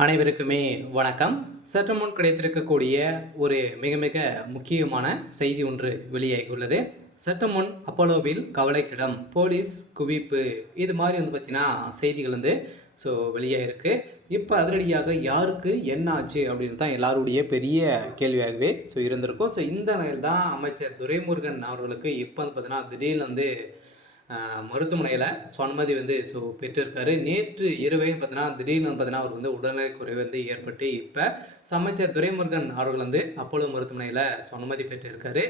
அனைவருக்குமே வணக்கம். சற்று முன் கிடைத்திருக்கக்கூடிய ஒரு மிக மிக முக்கியமான செய்தி ஒன்று வெளியாகியுள்ளது. சற்று முன் அப்போலோவில் கவலைக்கிடம், போலீஸ் குவிப்பு, இது மாதிரி பார்த்தீங்கன்னா செய்திகள் வெளியாகிருக்கு. இப்போ அதிரடியாக யாருக்கு என்ன ஆச்சு அப்படின்னு தான் எல்லாருடைய பெரிய கேள்வியாகவே இருந்திருக்கும். இந்த நிலையில் தான் அமைச்சர் துரைமுருகன் அவர்களுக்கு இப்போ பார்த்தீங்கன்னா திடீர்னு மருத்துவமனையில் அனுமதி பெற்றிருக்காரு. நேற்று இரவே பார்த்தீங்கன்னா திடீர்னு பார்த்தீங்கன்னா அவர் உடல்நலை குறைவு ஏற்பட்டு இப்போ அமைச்சர் துரைமுருகன் அவர்கள் அப்போலோ மருத்துவமனையில் அனுமதி பெற்றிருக்காரு.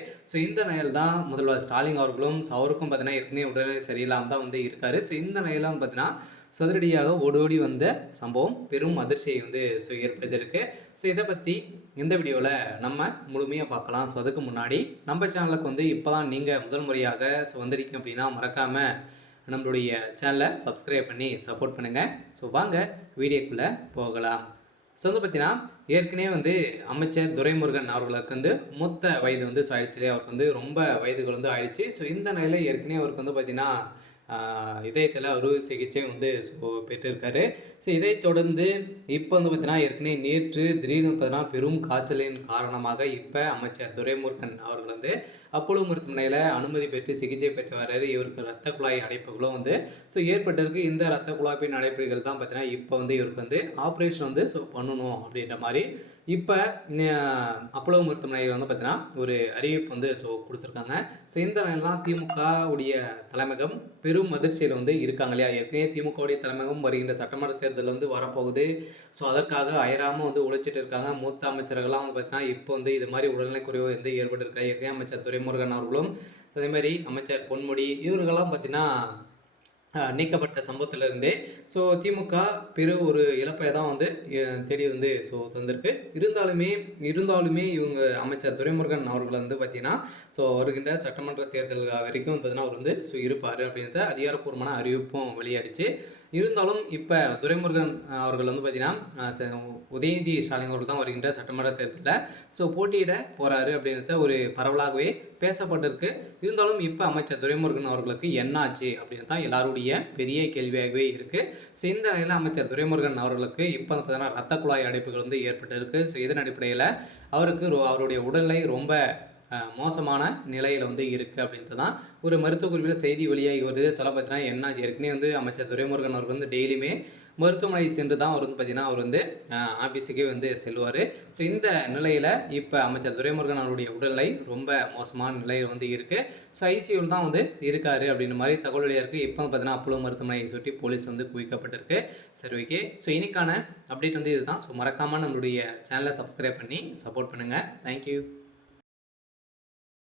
இந்த நிலையில் தான் முதல்வர் ஸ்டாலின் அவர்களும் அவருக்கும் பார்த்தீங்கன்னா ஏற்கனவே உடல்நிலை சரியில்லாமல் தான் இருக்காரு. இந்த நிலையில் பார்த்தீங்கன்னா சதுரடியாக ஓடோடி வந்த சம்பவம் பெரும் அதிர்ச்சியை ஏற்படுத்தியிருக்கு. இதை பற்றி இந்த வீடியோவில் நம்ம முழுமையாக பார்க்கலாம். அதுக்கு முன்னாடி நம்ம சேனலுக்கு இப்போ தான் நீங்கள் முதல் முறையாக வந்திருக்கீங்க அப்படின்னா மறக்காமல் நம்மளுடைய சேனலை சப்ஸ்கிரைப் பண்ணி சப்போர்ட் பண்ணுங்கள். வாங்க வீடியோக்குள்ளே போகலாம். பார்த்தீங்கன்னா ஏற்கனவே அமைச்சர் துரைமுருகன் அவர்களுக்கு மொத்த வயது ஆயிடுச்சு. அவருக்கு ரொம்ப வயதுகள் ஆயிடுச்சு. இந்த நிலையில் ஏற்கனவே அவருக்கு பார்த்தீங்கன்னா இதயத்தில் அறுவை சிகிச்சை பெற்றிருக்காரு. இதைத் தொடர்ந்து இப்போ பார்த்தீங்கன்னா ஏற்கனவே நேற்று திடீர்னு பார்த்தீங்கன்னா பெரும் காய்ச்சலின் காரணமாக இப்போ அமைச்சர் துரைமுருகன் அவர்கள் அப்போலோ மருத்துவமனையில் அனுமதி பெற்று சிகிச்சை பெற்று வர்றாரு. இவருக்கு இரத்த குழாய் அடைப்புகளும் ஏற்பட்டிருக்கு. இந்த இரத்த குழாய்ப்பின் அடைப்புகள் தான் பார்த்தீங்கன்னா இப்போ இவருக்கு ஆப்ரேஷன் பண்ணணும் அப்படின்ற மாதிரி இப்போ அப்போலோ மருத்துவமனையில் பார்த்தீங்கன்னா ஒரு அறிவிப்பு கொடுத்துருக்காங்க. இந்த நிலையெல்லாம் திமுக உடைய தலைமையகம் பெரும் அதிர்ச்சியில் இருக்காங்க இல்லையா. ஏற்கனவே திமுகவுடைய தலைமையகம் வருகின்ற சட்டமன்ற தேர்தல் வரப்போகுது. அதற்காக அயராமல் உழைச்சிட்டு இருக்காங்க. மூத்த அமைச்சர்கள்லாம் பார்த்தீங்கன்னா இப்போ இது மாதிரி உடல்நிலை குறைவு ஏற்பட்டிருக்காங்க. ஏற்கனவே அமைச்சர் துரைமுருகன் அவர்களும் அதே மாதிரி அமைச்சர் பொன்முடி இவர்களெல்லாம் பார்த்தீங்கன்னா நீக்கப்பட்ட சம்பவத்திலிருந்தே திமுக பெரு ஒரு இழப்பை தான் தேடி தந்திருக்கு. இருந்தாலுமே இவங்க அமைச்சர் துரைமுருகன் அவர்கள் பார்த்தீங்கன்னா வருகின்ற சட்டமன்ற தேர்தல் வரைக்கும் பார்த்தீங்கன்னா அவர் இருப்பார் அப்படின்றத அதிகாரப்பூர்வமான அறிவிப்பும் வெளியாடுச்சு. இருந்தாலும் இப்போ துரைமுருகன் அவர்கள் பார்த்தீங்கன்னா உதயநிதி ஸ்டாலின் அவர்கள் தான் வருகின்ற சட்டமன்ற தேர்தலில் போட்டியிட போகிறாரு அப்படின்றத ஒரு பரவலாகவே பேசப்பட்டிருக்கு. இருந்தாலும் இப்போ அமைச்சர் துரைமுருகன் அவர்களுக்கு என்ன ஆச்சு அப்படின்னு தான் எல்லாருடைய பெரிய கேள்வியாகவே இருக்குது. இந்த நிலையில் அமைச்சர் துரைமுருகன் அவர்களுக்கு இப்போ பார்த்தீங்கன்னா இரத்த குழாய் அடைப்புகள் ஏற்பட்டிருக்கு. இதன் அடிப்படையில் அவருடைய உடல்நிலை ரொம்ப மோசமான நிலையில் இருக்குது அப்படின்ட்டு தான் ஒரு மருத்துவ குறிப்பில் செய்தி வெளியாகி வருது. பார்த்தீங்கன்னா என்ன ஏற்கனவே அமைச்சர் துரைமுருகன் அவர் டெய்லியுமே மருத்துவமனை சென்று தான் அவர் பார்த்தீங்கன்னா அவர் ஆஃபீஸுக்கே செல்வார். இந்த நிலையில் இப்போ அமைச்சர் துரைமுருகன் அவருடைய உடல்நிலை ரொம்ப மோசமான நிலையில் இருக்குது. ஐசியூவில் தான் இருக்கார் அப்படின்ற மாதிரி தகவல் வெளியாக இருக்குது. இப்போ பார்த்தீங்கன்னா அப்போலோ மருத்துவமனையை சுற்றி போலீஸ் குவிக்கப்பட்டிருக்கு. சரி, ஓகே. இன்னைக்கான அப்டேட் இதுதான். மறக்காமல் நம்மளுடைய சேனலை சப்ஸ்கிரைப் பண்ணி சப்போர்ட் பண்ணுங்கள். தேங்க்யூ.